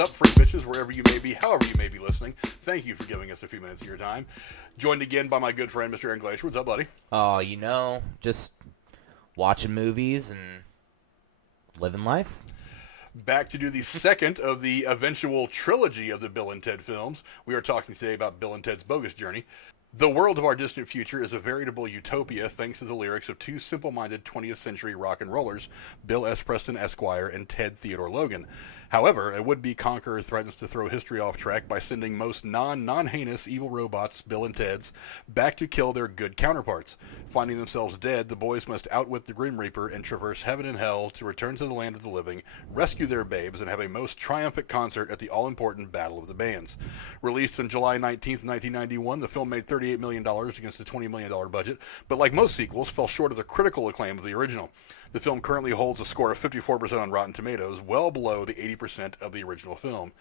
up, freak bitches, wherever you may be, however you may be listening. Thank you for giving us a few minutes of your time. Joined again by my good friend, Mr. Aaron Glacier. What's up, buddy? Oh, just watching movies and living life. Back to do the second of the eventual trilogy of the Bill and Ted films. We are talking today about Bill and Ted's Bogus Journey. The world of our distant future is a veritable utopia thanks to the lyrics of two simple-minded 20th century rock and rollers, Bill S. Preston Esquire and Ted Theodore Logan. However, a would-be conqueror threatens to throw history off track by sending most non-heinous evil robots, Bill and Ted's, back to kill their good counterparts. Finding themselves dead, the boys must outwit the Grim Reaper and traverse heaven and hell to return to the land of the living, rescue their babes, and have a most triumphant concert at the all-important Battle of the Bands. Released on July 19th, 1991, the film made $38 million against a $20 million budget, but like most sequels, fell short of the critical acclaim of the original. The film currently holds a score of 54% on Rotten Tomatoes, well below the 80% of the original film.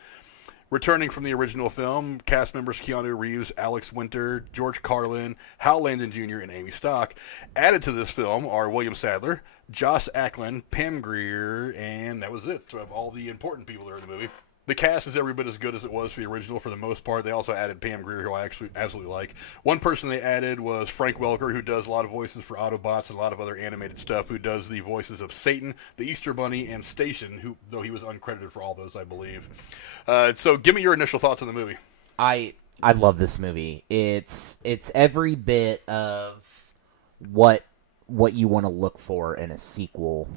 Returning from the original film, cast members Keanu Reeves, Alex Winter, George Carlin, Hal Landon Jr., and Amy Stock. Added to this film are William Sadler, Joss Ackland, Pam Grier, and that was it. So of all the important people that are in the movie. The cast is every bit as good as it was for the original for the most part. They also added Pam Grier, who I actually absolutely like. One person they added was Frank Welker, who does a lot of voices for Autobots and a lot of other animated stuff, who does the voices of Satan, the Easter Bunny, and Station, though he was uncredited for all those, I believe. So give me your initial thoughts on the movie. I love this movie. It's every bit of what you want to look for in a sequel.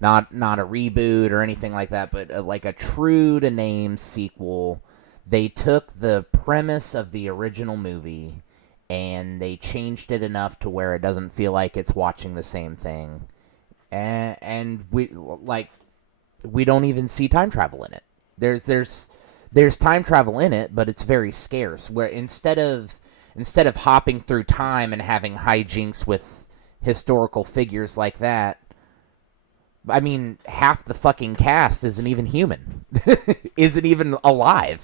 Not a reboot or anything like that, but like a true-to-name sequel. They took the premise of the original movie and they changed it enough to where it doesn't feel like it's watching the same thing. And we don't even see time travel in it. There's time travel in it, but it's very scarce. Where instead of hopping through time and having hijinks with historical figures like that, I mean, half the fucking cast isn't even human. Isn't even alive,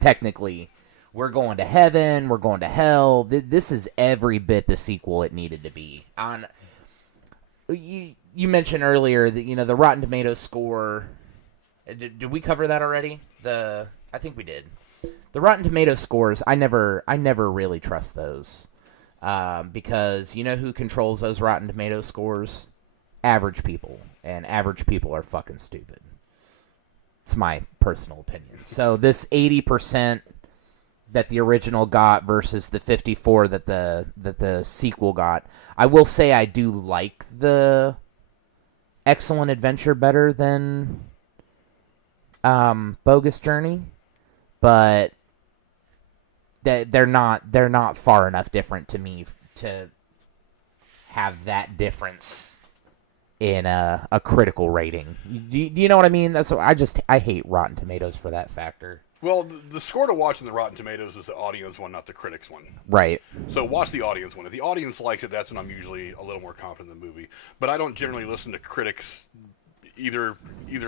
technically. We're going to heaven. We're going to hell. This is every bit the sequel it needed to be. You mentioned earlier that, the Rotten Tomatoes score. Did we cover that already? I think we did. The Rotten Tomatoes scores, I never really trust those. Because you know who controls those Rotten Tomatoes scores? Average people. And average people are fucking stupid. It's my personal opinion. So this 80% that the original got versus the 54% that the sequel got, I will say I do like the Excellent Adventure better than Bogus Journey, but they're not far enough different to me to have that difference in a critical rating. Do you know what I mean? That's what I hate Rotten Tomatoes for that factor. Well, the score to watch in the Rotten Tomatoes is the audience one, not the critics one. Right. So watch the audience one. If the audience likes it, that's when I'm usually a little more confident in the movie. But I don't generally listen to critics, either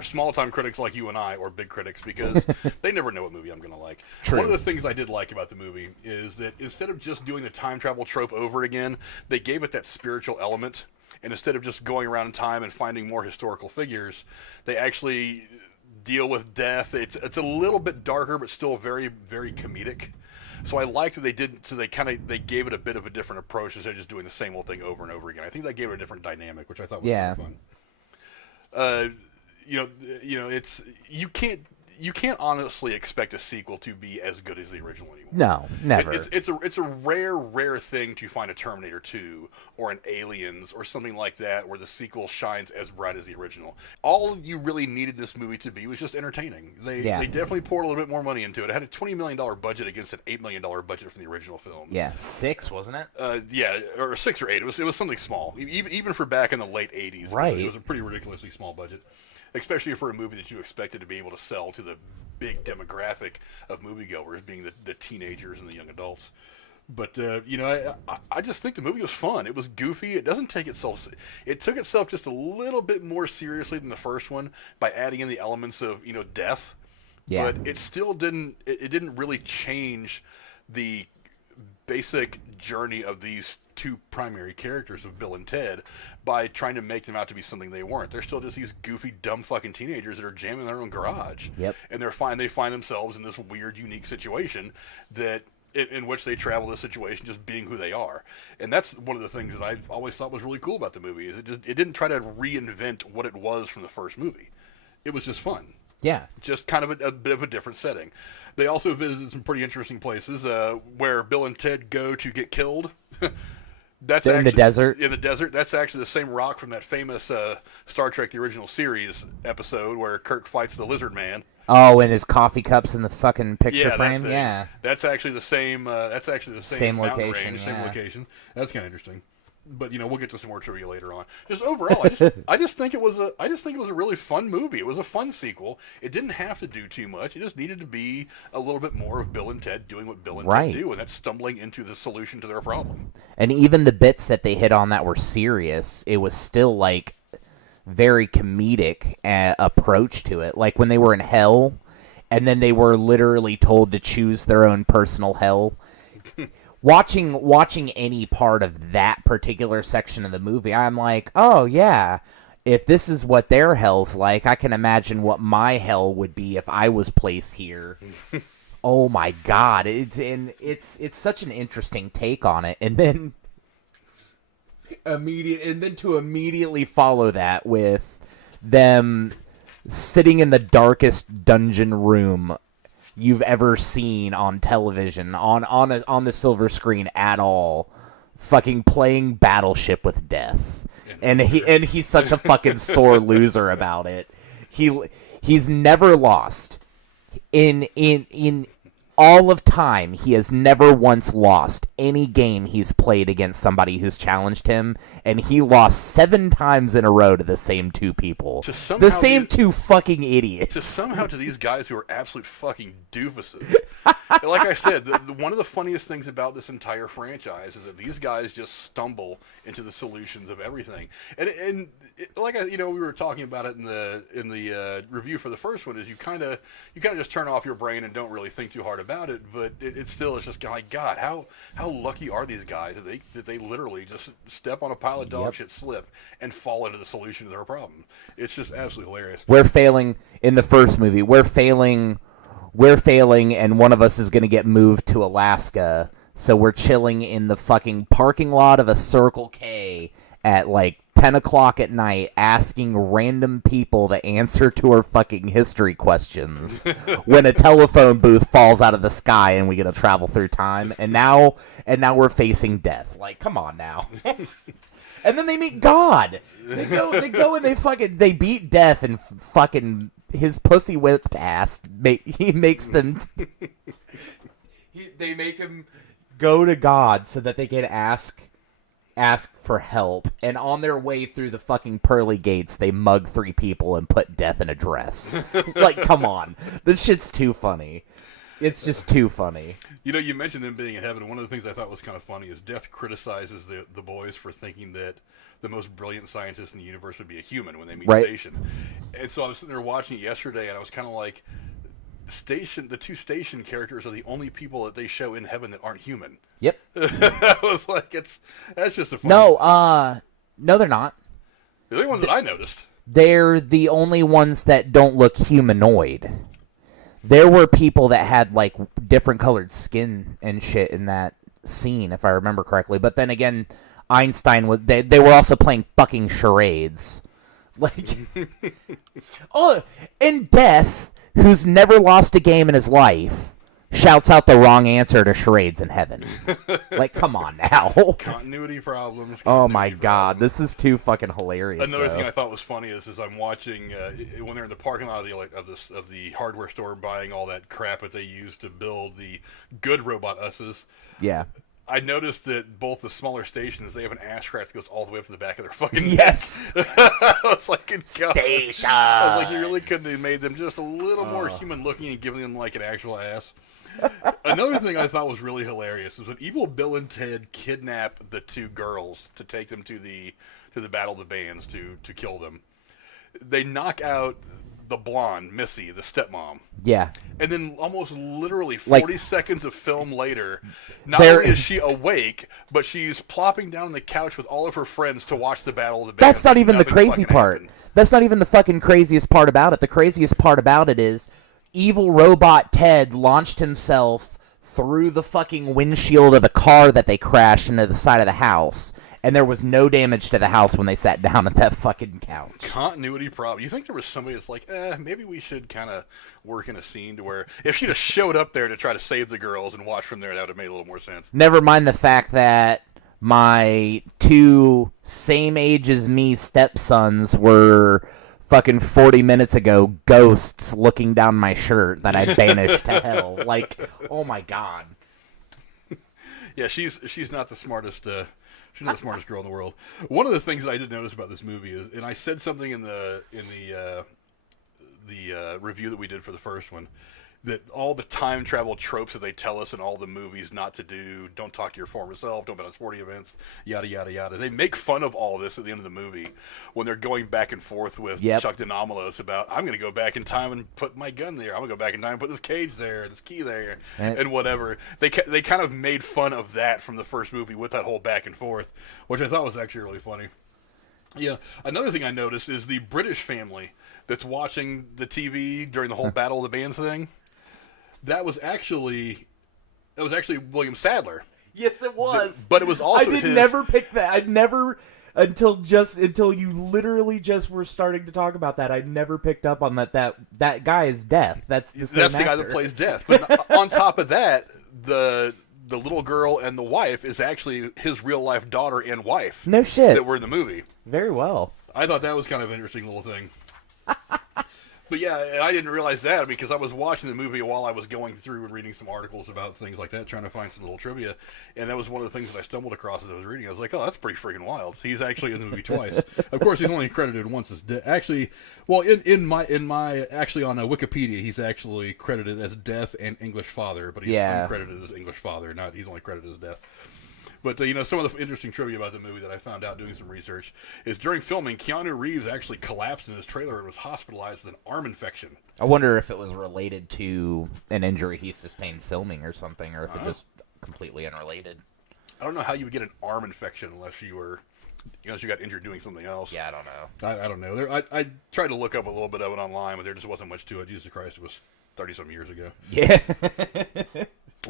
small-time critics like you and I or big critics, because they never know what movie I'm going to like. True. One of the things I did like about the movie is that instead of just doing the time travel trope over again, they gave it that spiritual element. And instead of just going around in time and finding more historical figures, they actually deal with death. It's a little bit darker, but still very, very comedic. So I like that they did. So they gave it a bit of a different approach instead of just doing the same old thing over and over again. I think that gave it a different dynamic, which I thought was kind of fun. It's you can't honestly expect a sequel to be as good as the original anymore. No, never. It's a rare thing to find a Terminator 2 or an Aliens or something like that where the sequel shines as bright as the original. All you really needed this movie to be was just entertaining. They definitely poured a little bit more money into it. It had a $20 million budget against an $8 million budget from the original film. Yeah, 6, wasn't it? Or 6 or 8. It was something small. Even for back in the late 80s. Right. It was a pretty ridiculously small budget. Especially for a movie that you expected to be able to sell to the big demographic of moviegoers, being the teenagers and the young adults. But, I just think the movie was fun. It was goofy. It doesn't take itself... It took itself just a little bit more seriously than the first one by adding in the elements of, death. Yeah. But it still didn't... It didn't really change the basic journey of these two primary characters of Bill and Ted by trying to make them out to be something they weren't. They're still just these goofy, dumb fucking teenagers that are jamming in their own garage. Yep. And they find themselves in this weird, unique situation that in which they travel this situation just being who they are. And that's one of the things that I've always thought was really cool about the movie is it didn't try to reinvent what it was from the first movie. It was just fun. Yeah. Just kind of a bit of a different setting. They also visited some pretty interesting places where Bill and Ted go to get killed. That's in the desert. In the desert. That's actually the same rock from that famous Star Trek: The Original Series episode where Kirk fights the Lizard Man. Oh, and his coffee cups in the fucking picture frame. Yeah, that's actually the same. Same location. Range, same location. That's kind of interesting. But we'll get to some more trivia later on. Just overall, I just think it was a really fun movie. It was a fun sequel. It didn't have to do too much. It just needed to be a little bit more of Bill and Ted doing what Bill and Ted do, and that's stumbling into the solution to their problem. And even the bits that they hit on that were serious, it was still like very comedic approach to it. Like when they were in hell, and then they were literally told to choose their own personal hell. Watching any part of that particular section of the movie, I'm like, oh yeah, if this is what their hell's like, I can imagine what my hell would be if I was placed here. Oh my god, it's such an interesting take on it, and then to immediately follow that with them sitting in the darkest dungeon room you've ever seen on television, on the silver screen at all, fucking playing Battleship with death, and he's such a fucking sore loser about it. He's never lost in all of time. He has never once lost any game he's played against somebody who's challenged him, and he lost 7 times in a row to the same 2 people. The same 2 fucking idiots. To these guys who are absolute fucking doofuses. Like I said, one of the funniest things about this entire franchise is that these guys just stumble into the solutions of everything. And we were talking about it in the review for the first one, is you kind of just turn off your brain and don't really think too hard about it, but it's just kind of like, God, how lucky are these guys that they literally just step on a pile of dog shit, slip, and fall into the solution to their problem. It's just absolutely hilarious. We're failing in the first movie. We're failing, and one of us is going to get moved to Alaska, so we're chilling in the fucking parking lot of a Circle K at like 10 o'clock at night asking random people the answer to our fucking history questions when a telephone booth falls out of the sky and we get to travel through time, and now we're facing death. Like, come on now. And then they meet God. They go and they beat death, and fucking his pussy whipped ass. He makes them. They make him go to God so that they can ask for help, and on their way through the fucking pearly gates, they mug 3 people and put death in a dress. Like, come on. This shit's too funny. It's just too funny. You mentioned them being in heaven. One of the things I thought was kind of funny is Death criticizes the boys for thinking that the most brilliant scientist in the universe would be a human when they meet Station. And so I was sitting there watching it yesterday, and I was kind of like, the 2 Station characters are the only people that they show in heaven that aren't human. Yep. I was like, that's just a funny... No, they're not. They're the only ones that I noticed. They're the only ones that don't look humanoid. There were people that had like different colored skin and shit in that scene, if I remember correctly. But then again, Einstein was they were also playing fucking charades. Like, and Death, who's never lost a game in his life, shouts out the wrong answer to charades in heaven. Like, come on now. Continuity problems. Oh my god, this is too fucking hilarious. Another thing I thought was funny is I'm watching when they're in the parking lot of the hardware store buying all that crap that they use to build the good robot us's. Yeah. I noticed that both the smaller stations, they have an ash crack that goes all the way up to the back of their fucking yes. I was like, God. Station. I was like, you really couldn't have made them just a little more human looking and given them like an actual ass. Another thing I thought was really hilarious was when evil Bill and Ted kidnap the 2 girls to take them to the Battle of the Bands to kill them. They knock out the blonde, Missy, the stepmom. Yeah. And then almost literally 40 seconds of film later, not There- only is she awake, but she's plopping down on the couch with all of her friends to watch the Battle of the Bands. That's not even the Nothing crazy fucking part. happened. That's not even the fucking craziest part about it. The craziest part about it is evil robot Ted launched himself through the fucking windshield of the car that they crashed into the side of the house, and there was no damage to the house when they sat down at that fucking couch. Continuity problem. You think there was somebody that's like, maybe we should kind of work in a scene to where if she'd have showed up there to try to save the girls and watch from there, that would have made a little more sense. Never mind the fact that my 2 same age as me stepsons were fucking 40 minutes ago ghosts looking down my shirt that I banished to hell. Like, oh my god. Yeah, she's not the smartest. She's not the smartest girl in the world. One of the things that I did notice about this movie is, and I said something in the review that we did for the first one, that all the time travel tropes that they tell us in all the movies not to do, don't talk to your former self, don't bet on sporting events, yada, yada, yada. They make fun of all this at the end of the movie when they're going back and forth with Chuck Denomalos about, I'm going to go back in time and put my gun there. I'm going to go back in time and put this cage there, this key there, and whatever. They kind of made fun of that from the first movie with that whole back and forth, which I thought was actually really funny. Yeah, another thing I noticed is the British family that's watching the TV during the whole Battle of the Bands thing. That was actually William Sadler. Yes, it was. But it was also never pick that. I'd never until you literally just were starting to talk about that. I never picked up on that guy is Death. That's the guy that plays Death. But on top of that, the little girl and the wife is actually his real life daughter and wife. No shit. That were in the movie. Very well. I thought that was kind of an interesting little thing. But yeah, I didn't realize that because I was watching the movie while I was going through and reading some articles about things like that, trying to find some little trivia. And that was one of the things that I stumbled across as I was reading. I was like, oh, that's pretty freaking wild. He's actually in the movie twice. Of course, he's only credited once as actually, well, in my actually on Wikipedia, he's actually credited as Death and English Father, but he's uncredited as English Father. He's only credited as Death. But, some of the interesting trivia about the movie that I found out doing some research is during filming, Keanu Reeves actually collapsed in his trailer and was hospitalized with an arm infection. I wonder if it was related to an injury he sustained filming or something, or if it just completely unrelated. I don't know how you would get an arm infection unless you got injured doing something else. Yeah, I don't know. I don't know. I tried to look up a little bit of it online, but there just wasn't much to it. Jesus Christ, it was 30-some years ago. Yeah.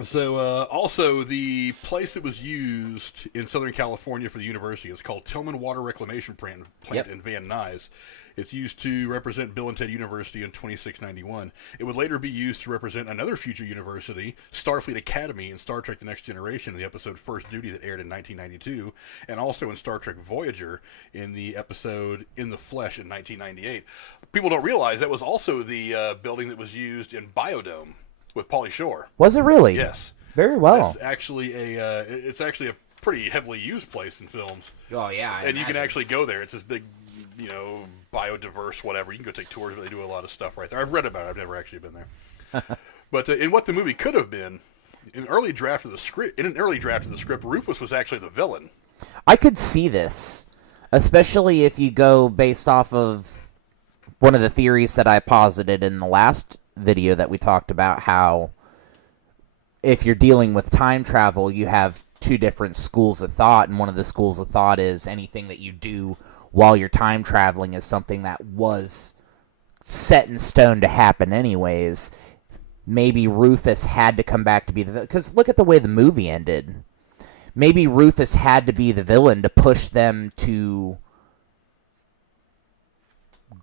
So, also, the place that was used in Southern California for the university is called Tillman Water Reclamation Plant in Van Nuys. It's used to represent Bill and Ted University in 2691. It would later be used to represent another future university, Starfleet Academy, in Star Trek The Next Generation, in the episode First Duty that aired in 1992, and also in Star Trek Voyager in the episode In the Flesh in 1998. People don't realize that was also the building that was used in Biodome with Pauly Shore. Was it really? Yes. Very well. It's actually a pretty heavily used place in films. Oh yeah, and you can actually go there. It's this big, biodiverse whatever. You can go take tours, but they do a lot of stuff right there. I've read about it. I've never actually been there. But in what the movie could have been, in an early draft of the script, Rufus was actually the villain. I could see this, especially if you go based off of one of the theories that I posited in the last video that we talked about, how if you're dealing with time travel, you have 2 different schools of thought, and one of the schools of thought is anything that you do while you're time traveling is something that was set in stone to happen anyways. Maybe Rufus had to come back to be the villain, because look at the way the movie ended. Maybe Rufus had to be the villain to push them to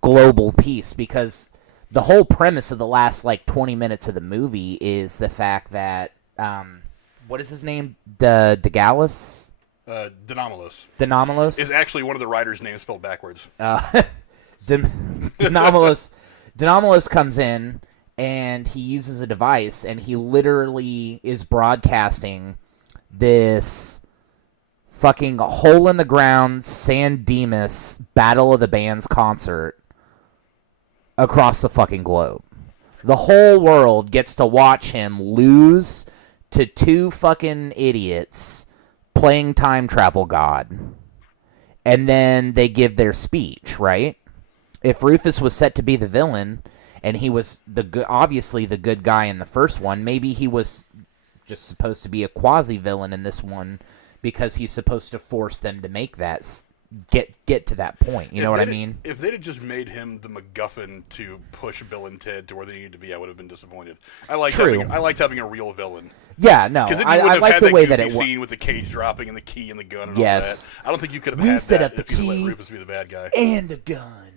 global peace, because the whole premise of the last 20 minutes of the movie is the fact that what is his name? Denomalos is actually one of the writers' names spelled backwards. Denomalos comes in and he uses a device, and he literally is broadcasting this fucking hole in the ground San Dimas Battle of the Bands concert across the fucking globe. The whole world gets to watch him lose to 2 fucking idiots playing time travel god. And then they give their speech, right? if Rufus was set to be the villain, and he was obviously the good guy in the first one, maybe he was just supposed to be a quasi-villain in this one because he's supposed to force them to make that get to that point. You know what I mean? If they'd have just made him the MacGuffin to push Bill and Ted to where they needed to be, I would have been disappointed. I liked having a real villain. Yeah, no, I like the way that it was. Scene with the cage dropping and the key and the gun and all that. I don't think you could have had set that up the if you key let Rufus be the bad guy. And a gun.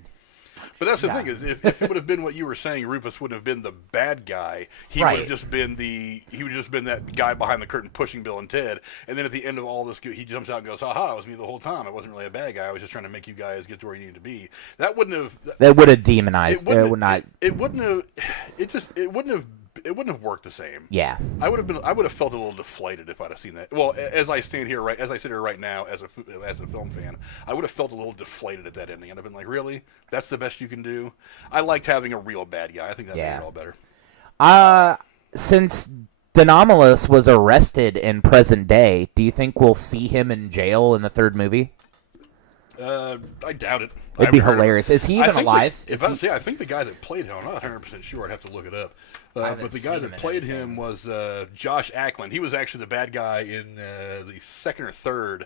But that's the thing is, if it would have been what you were saying, Rufus wouldn't have been the bad guy. He would have just been that guy behind the curtain pushing Bill and Ted. And then at the end of all this, he jumps out and goes, "Aha! It was me the whole time. I wasn't really a bad guy. I was just trying to make you guys get to where you needed to be." That wouldn't have. That would have demonized. It would not. It wouldn't have. It wouldn't have worked the same. Yeah. I would have felt a little deflated if I'd have seen that. Well, as I sit here right now as a film fan, I would have felt a little deflated at that ending. I'd have been like, really? That's the best you can do? I liked having a real bad guy. I think that made it all better. Since Denomalus was arrested in present day, do you think we'll see him in jail in the third movie? I doubt it. It'd be hilarious. Is he even alive? I think the guy that played him, I'm not 100% sure. I'd have to look it up. But the guy that played him was Josh Ackland. He was actually the bad guy in the second or third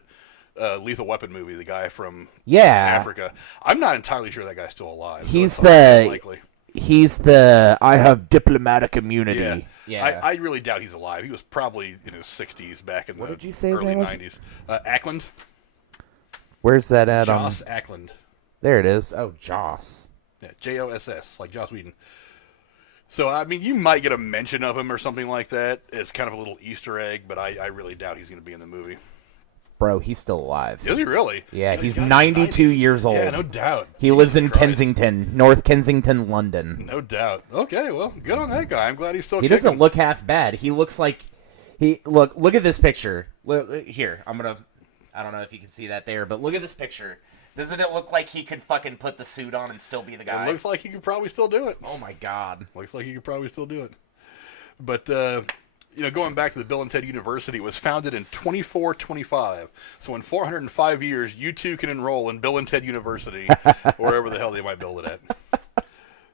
Lethal Weapon movie, the guy from Africa. I'm not entirely sure that guy's still alive. He's He's the I have diplomatic immunity. Yeah. I really doubt he's alive. He was probably in his 60s back in the did you say his early name was? 90s. Ackland. Where's that at? Joss Ackland. There it is. Oh, Joss. Yeah, Joss, like Joss Whedon. So, I mean, you might get a mention of him or something like that. It's kind of a little Easter egg, but I really doubt he's going to be in the movie. Bro, he's still alive. Is he really? Yeah, he's 92 years old. Yeah, no doubt. He lives in Kensington, North Kensington, London. No doubt. Okay, well, good on that guy. I'm glad he's still He doesn't look half bad. He looks like... Look at this picture. Look, here, I don't know if you can see that there, but look at this picture. Doesn't it look like he could fucking put the suit on and still be the guy? It looks like he could probably still do it. Oh my god. Looks like he could probably still do it. But, going back to the Bill and Ted University, it was founded in 2425. So in 405 years, you too can enroll in Bill and Ted University, wherever the hell they might build it at.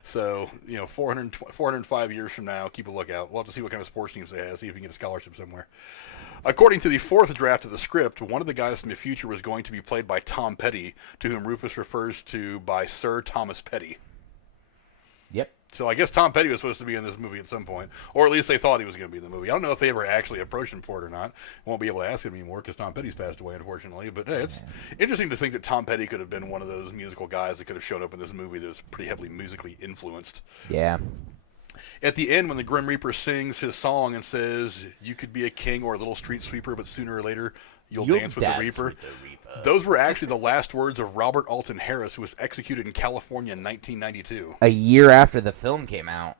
So, 405 years from now, keep a lookout. We'll have to see what kind of sports teams they have, see if we can get a scholarship somewhere. According to the fourth draft of the script, one of the guys from the future was going to be played by Tom Petty, to whom Rufus refers to by Sir Thomas Petty. Yep. So I guess Tom Petty was supposed to be in this movie at some point, or at least they thought he was going to be in the movie. I don't know if they ever actually approached him for it or not. Won't be able to ask him anymore because Tom Petty's passed away, unfortunately. But hey, it's interesting to think that Tom Petty could have been one of those musical guys that could have shown up in this movie that was pretty heavily musically influenced. Yeah. At the end, when the Grim Reaper sings his song and says, "You could be a king or a little street sweeper, but sooner or later you'll dance with the Reaper." Those were actually the last words of Robert Alton Harris, who was executed in California in 1992. A year after the film came out.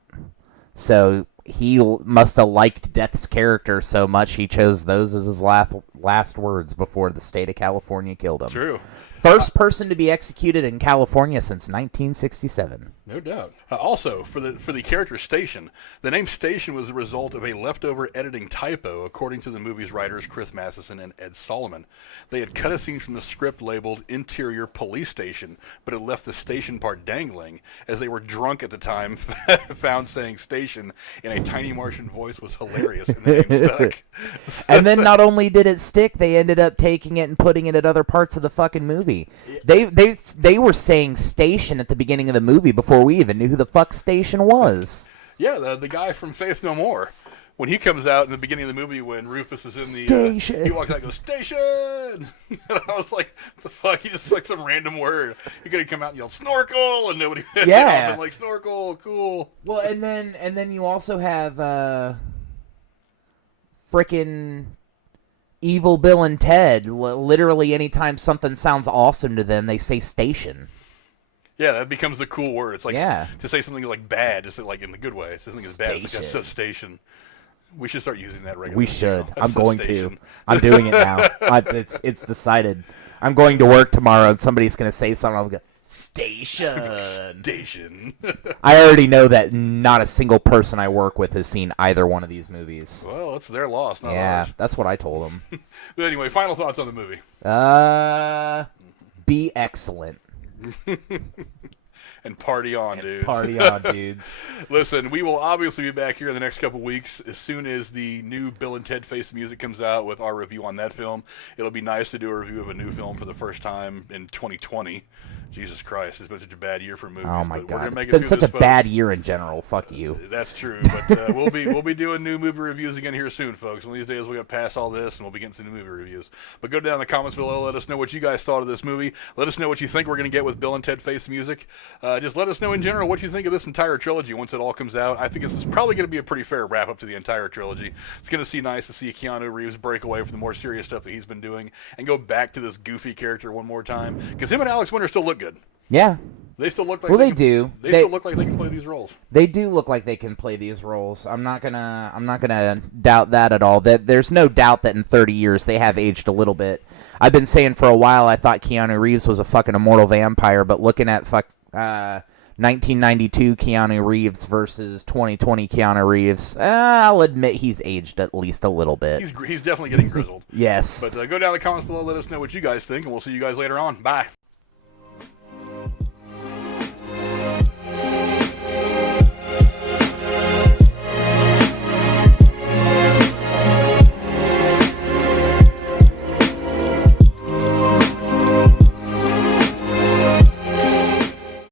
So he must have liked Death's character so much he chose those as his last words before the state of California killed him. True. First person to be executed in California since 1967. No doubt. Also, for the character Station, the name Station was the result of a leftover editing typo, according to the movie's writers Chris Matheson and Ed Solomon. They had cut a scene from the script labeled Interior Police Station, but had left the station part dangling, as they were drunk at the time, found saying station in a tiny Martian voice was hilarious, and the name stuck. And then not only did it stick, they ended up taking it and putting it at other parts of the fucking movie. They were saying Station at the beginning of the movie before we even knew who the fuck Station was. Yeah, the guy from Faith No More. When he comes out in the beginning of the movie, when Rufus is in the Station. he walks out and goes, "Station!" And I was like, "What the fuck?" He just like some random word. He could have come out and yelled "snorkel," and nobody would have been like, "Snorkel, cool." Well, and then you also have frickin' Evil Bill and Ted. Literally, anytime something sounds awesome to them, they say "station." Yeah, that becomes the cool word. It's like to say something like bad, just like in the good way. Something is bad. It's like, that's so Station. We should start using that regularly. We should. I'm going to. I'm doing it now. It's decided. I'm going to work tomorrow, and somebody's going to say something. I'm going to Station. Station. I already know that not a single person I work with has seen either one of these movies. Well, it's their loss, not ours. That's what I told them. But anyway, final thoughts on the movie. Be excellent. And party on, dudes. Party on, dudes. Listen, we will obviously be back here in the next couple weeks as soon as the new Bill and Ted Face the Music comes out with our review on that film. It'll be nice to do a review of a new film for the first time in 2020. Jesus Christ, it's been such a bad year for movies. Oh my but God, we're gonna make it's been it such through a this, bad folks. year in general. Fuck you. That's true, but we'll be doing new movie reviews again here soon, folks. One of these days we'll get past all this and we'll be getting some new movie reviews. But go down in the comments below. Let us know what you guys thought of this movie. Let us know what you think we're going to get with Bill and Ted Face the Music. Just let us know in general what you think of this entire trilogy once it all comes out. I think this is probably going to be a pretty fair wrap up to the entire trilogy. It's going to be nice to see Keanu Reeves break away from the more serious stuff that he's been doing and go back to this goofy character one more time, because him and Alex Winter still look good. Yeah. They still look like Well, they can, do. They still look like they can play these roles. They do look like they can play these roles. I'm not gonna doubt that at all. That there's no doubt that in 30 years they have aged a little bit. I've been saying for a while I thought Keanu Reeves was a fucking immortal vampire, but looking at 1992 Keanu Reeves versus 2020 Keanu Reeves, I'll admit he's aged at least a little bit. He's definitely getting grizzled. Yes. But go down in the comments below. Let us know what you guys think, and we'll see you guys later on. Bye.